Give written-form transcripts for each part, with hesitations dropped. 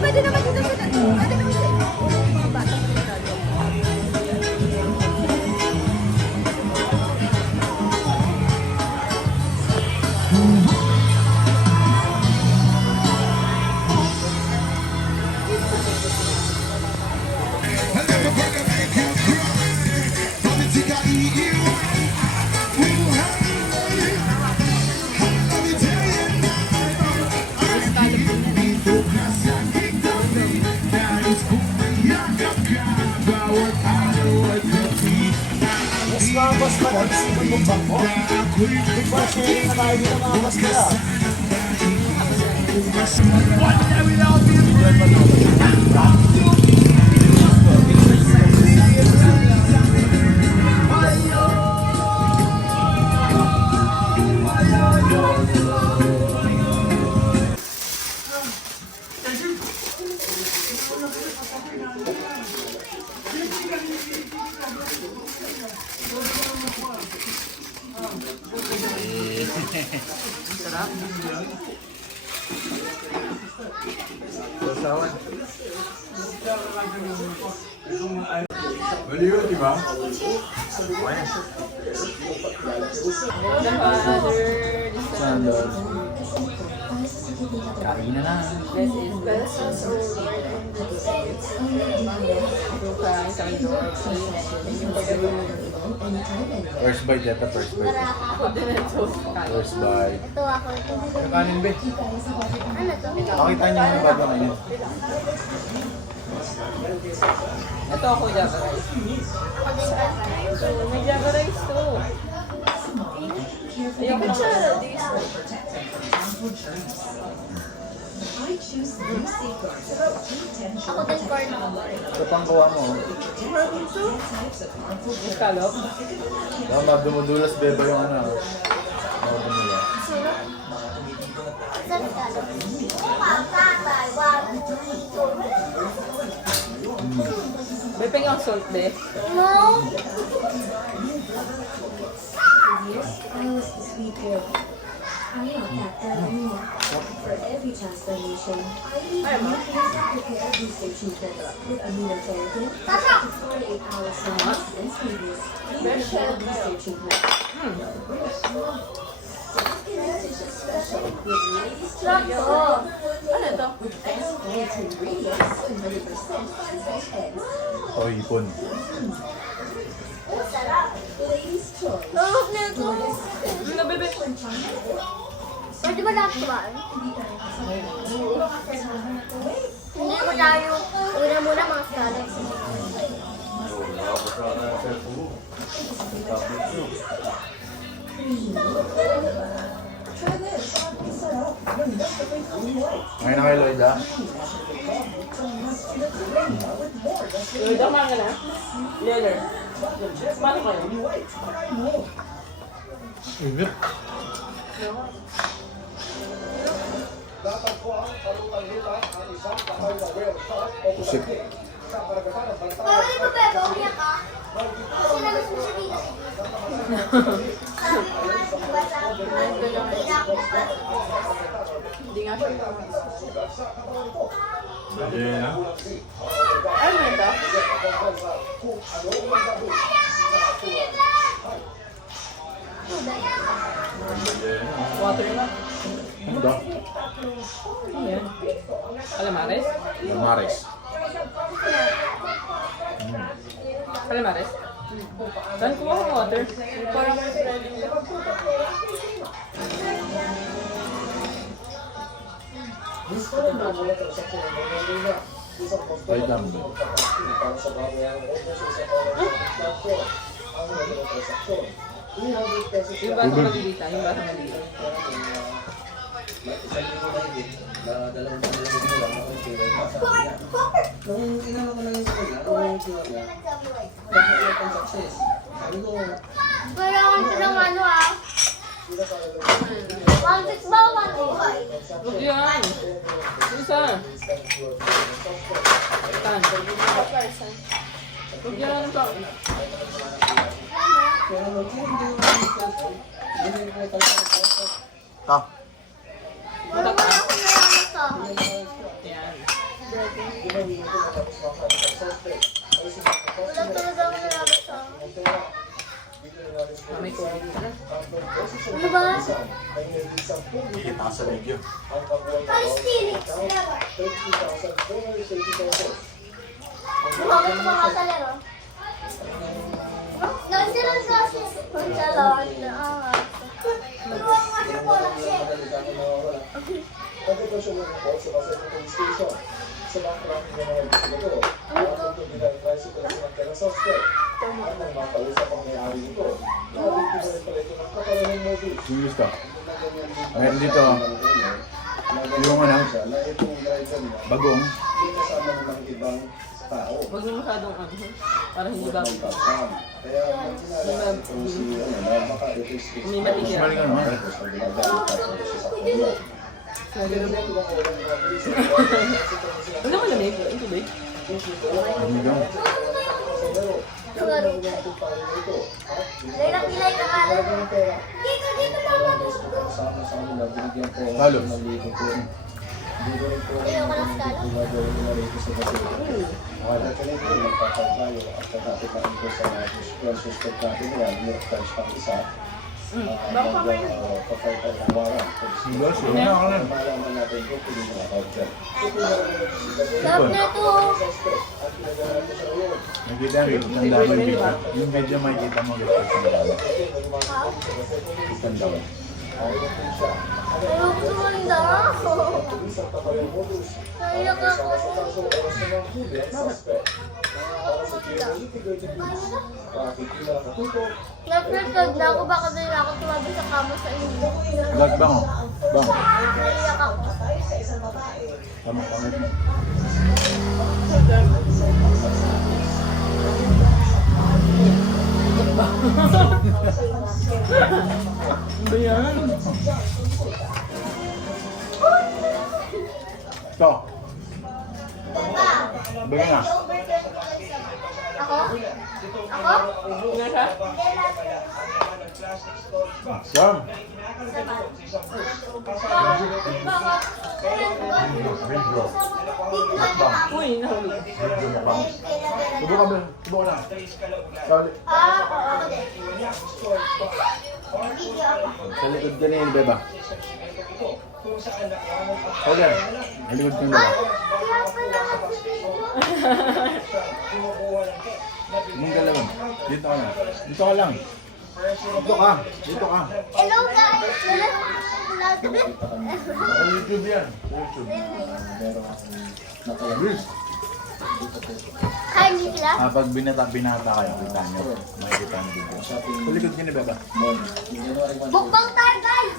pwede naman dito sa... Pwede naman sa... Mga bata sa delikado. Mga boss pa lang, sipon mong bangko. Big boss, sharing na tayo dito mga boss nila. Sarap. Sasawan. Maligo, di ba? Sandal. Kain na na. This is Belsha's Lord and the Saints. First bite yata, first bite. First bite. Ito ako. Yung kanin ba? Ano to? Pakita niyo yung bago ngayon. Ito ako Java rice. May Java rice to. Ayoko siya. Ako din corn ako. Ito pang kuha mo. Escalop. Baka dumudulas beba yung ano. Ako dumula. Saan ka? May pengang salt be. No! I am that anymore. For every transformation, Ayaw mo? prepare research methods with immunotherapy to 48 hours from and previous researching special with ladies Sakto! Ano ito? with excellent ingredients and 100% fresh eggs. O, ipon. Ladies' choice. Sarap na ito! Ano bebe? Pwede ba lahat kumain? Hindi ko tayo. Una muna mga salads. Ngayon na kayo, Lloyd, ha? Lloyd, ang mga na? Leather. Paano kayo? Igip. Pusik. Pwede mo ba? Umiyak ka? Kasi nagas mo siya dito. Hindi nga siya. Ayan, ha? Ano ito? Water na. Ano ba? Ano yan? Calamares? Lamares. Calamares? Saan kuha ng water? Parang Ay, dami. yung bata malilita, yung bata malilita. Nung inano ko na yun sa kanya, nung kinuha niya, nag-work ang success. Sabi ko, Kailangan ko ng ano ah. 1.6 ba o 1.5? Huwag yan! Isa! Saan? Huwag yan pa. kaya nag-change yung success ko. Hindi ko talaga Ta. Wala ako na lang ito. Yan. Wala talaga ako nalabasa. May COVID ka na. Ano ba? Kita ka sa video. Calisthenics. Bakit mga kalero? Nandiyan sa salon na turuan mo kasi po lang siya. Yung gusto. Meron dito. Yung ano, bagong. Huwag mo masyadong ano. Para hindi bago. Hindi matigil. Sumali ka naman. Ano mo lamig? Ang tubig? Ano daw? Laylang kilay na kalan. Dito, dito mama. Halo. Ayaw ka lang skala. Sige, sige na ako na. Sarap na to. Nakita yung video. Tanda mo yung video. Yung video makikita mo guys. Tanda mo. Ayaw ko tumanda. Naiyak ako. Nag-record na ako. Baka din ako tumabi sa kama sa inyo. Lag bango. Bango. Naiyak ako. Tama ka na. Ano yan? Ito. Bigyan na. Ako? Ako? Nga siya? Sam. Uy, nahuli. Subukan mo. Subukan na. Sali. Ako din. Sa likod ka na yun, beba. Hold on. Sa likod ka na. Kaya pala ako Mong galawan. Dito ka na. Dito ka lang. Dito ka. Dito ka. Hello guys! Sa YouTube yan. Sa YouTube. Bilis. Kain niyo sila? Pag binata kayo, kita nyo. Makikita nyo dito. Sa likod ka na, beba. Mukbang tayo guys!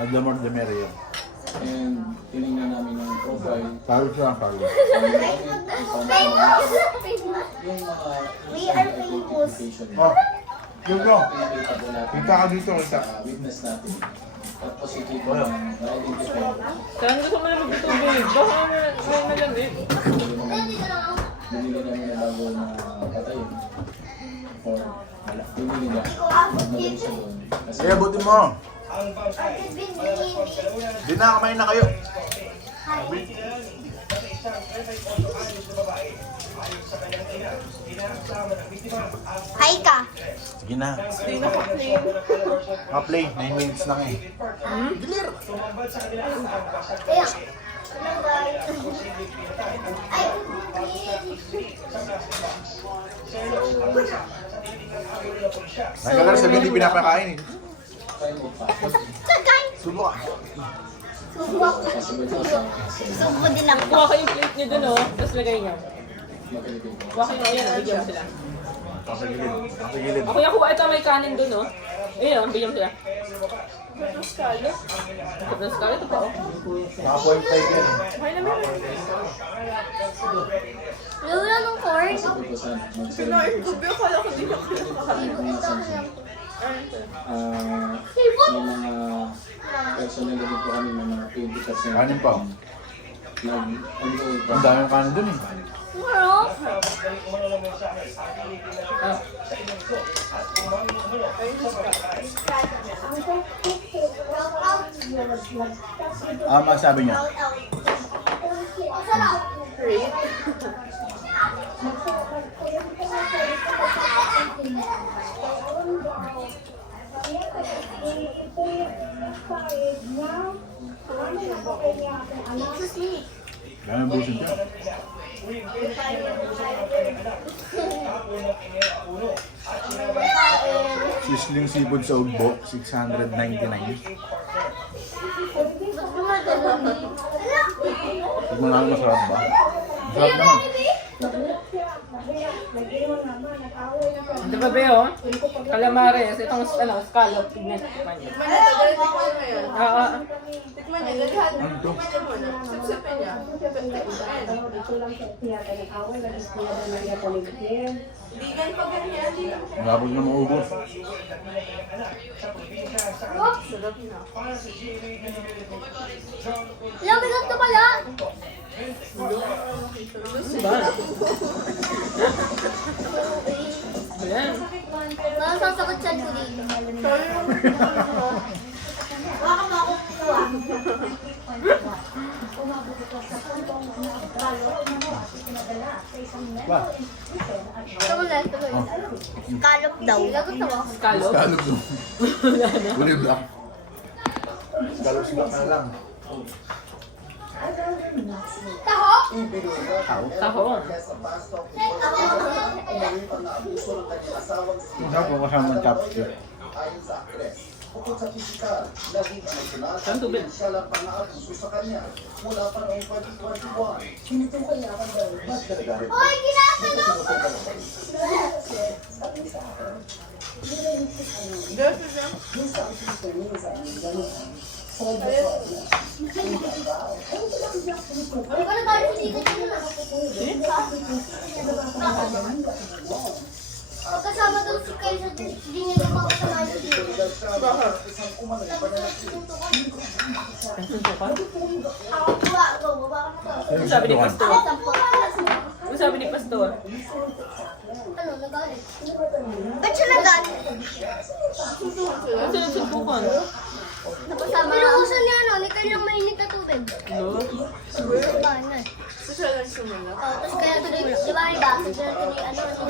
Adlamor de Merio. And tinignan namin yung profile. Carlos siya, Carlos. Yung mga We are famous. application Oh, dito. pinakita po natin Kita ka dito, kita. sa witness natin. At positive na na-identify. Saan gusto mo na magtubig? Baka may malamig. Binili namin na bago na patayin. Or binili na. Magmagaling siya doon. Kasi Kaya buti mo. Di na, kamain na kayo. Hi ka! Sige na. Hindi na ka-play. Play, 9 minutes lang eh. Kaya. Ay, Nagkalar sabi hindi pinapakain eh. Sagay! Subo ka. Subok. Subo din ako. Kuha ko yung plate niyo dun, oh. Tapos lagay niyo. Kuha ko yung ayan, bigyan mo sila. Sa gilid. Sa gilid. Ako yung kuha, ito may kanin dun, oh. Ayun, oh, bigyan mo sila. Sobrang skalo. Sobrang skalo, ito pa, oh. Mga 0.5 yan. Okay na meron. Wala nung corn. Pinain ko, pero kala ko din ako may mga personal din po kami may mga 20%. Kanin pa. Nag-enroll pa. Ang daming kanin dun eh. Ano? Masabi niya. Shout out. Great. Excuse me. Dami busin ka. Sisling seafood sa ugbo, 699. Ba't gumadalo? Tignan nga, masarap ba? Masarap naman. Di ba, Beo? Calamares. Itong scallop. Tignan. Tikman niyo. Oo. Ano to? Malabog na maubos. Labigat ka pala. Diba? Ayan. Parang sasakot siya ko dito. Baka makukuha. Ba? Ito ulit, ito ulit. Scallop daw. Lagot na ba? Scallop. Scallop to. Kulay black. Scallop black na lang. Taho? Tahong. Masarap kung kasama ng chopstick. Bukod sa pisikal, naging emosyonal at Saan tubig? siya lang pang-aabuso sa kanya mula pa noong 2021. Tinutukoy niya ang dahil mas dahil Hoy, ginagawa ko! Ano ka na tayo sa dito? Pagkasama daw si Kyle sa hindi niya naman kasama sa dito. isang umano'y pananakit. Ako kuha, baba ka na to. Ano sabi ni Pastor? Ano sabi ni Pastor? Ano, nagalit? Ba't siya nagalit? Ano sila suntukan? Napasama. Pinuhusan niya ano, ni Kyle ng mainit na tubig. No? Banan. Tapos kaya tuloy, di ba iba? Tapos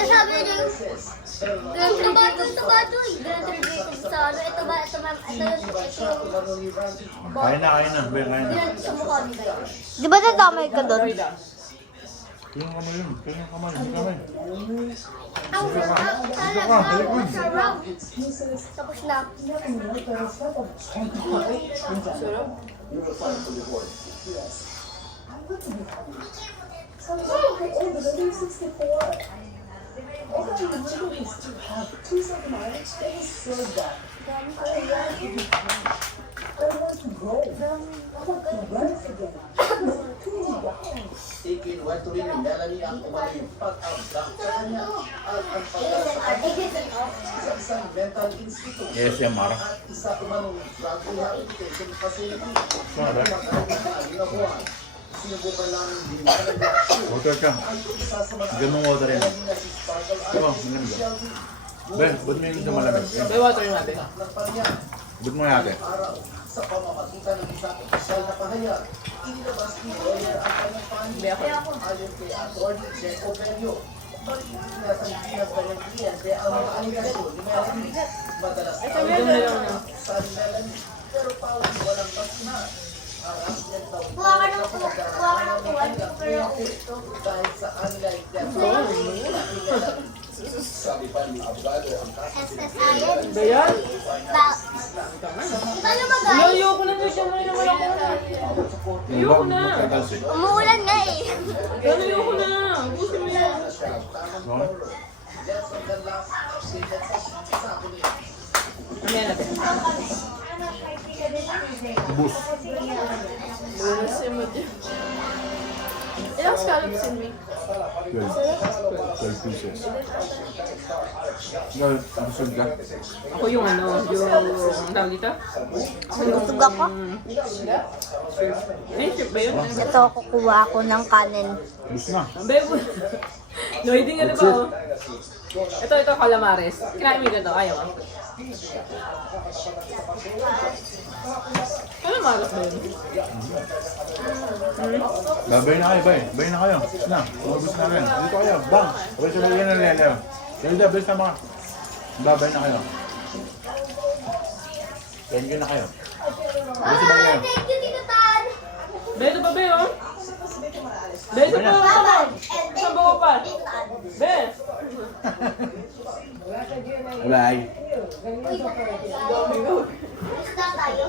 sabi niya yung, ganito ba ito? Ganito dito sa ano, ito ba, ito yung, Kaya na. Ben, kaya na. ganito sa mukha ni Kyle. Di ba nadamay ka doon? Florida. Kaya kamay yun. Kaya kamay. Hindi kamay. Ang sarap, talaga, masarap. Tapos na. Ikinuwento rin ni Melanie ang umano'y pag-outrank sa kanya at ang pag-outrank sa isang mental institute ASMR. at isa umanong drug rehabilitation facility. Sarap. Ang ginabuhan, sinubukan lang hindi nag-reaction Water ka. ang isa sa mga Ganong water yan. na si Sparkle Diba? Artist, Malamig ba? Shelby, Ben, ba't mo yun sa malamig? May water natin. ng panya. Ba't mo natin? Araw, sa pamamagitan ng isang opisyal na pahayag, inilabas ni lawyer ang kanyang panig. Ayon kay Atty. Jen Operio, malinis ang ginag kanyang kliyente ang mga aligasyon ni Melanie. Madalas Doon na lang na. sa ni Melanie, pero parang walang basna. Harassment daw ito Kuha ka ng sa kuha ka pagkakaroon ng ng kuha kanyang pero kliyente dahil sa unlike death. Sabi pa ni abogado ang SSIN. Ba yan? Ito yung magaling. Ayoko na siya. May naman ako na. Ayoko na. Umuulan nga eh. Ano ayoko na. Gusto mo yan. No? Ano yan natin? Bus. Ilang scallops in me? 12 pieces. Well, busog ka? Ako yung ano, yung tawag dito? Busog ako. Ay, ship ba yun? Ito, kukuha ako ng kanin. Bus na. Ang bebo. No, hindi nga diba oh. Ito, calamares. Kinain mo yung ganito, ayaw ah. Calamares ba yun? Babay na kayo, bay. Bay na kayo. Na, umabos na rin. Dito kayo, bang. Abay sa bagay na Lele. Lele, bilis na mga. Babay na kayo. Thank you na kayo. Bilis sa bagay. Thank you, Tito Tan. Beto pa, Be, oh. Beto pa. Saan ba ko pa? Be. Bye. Isda tayo.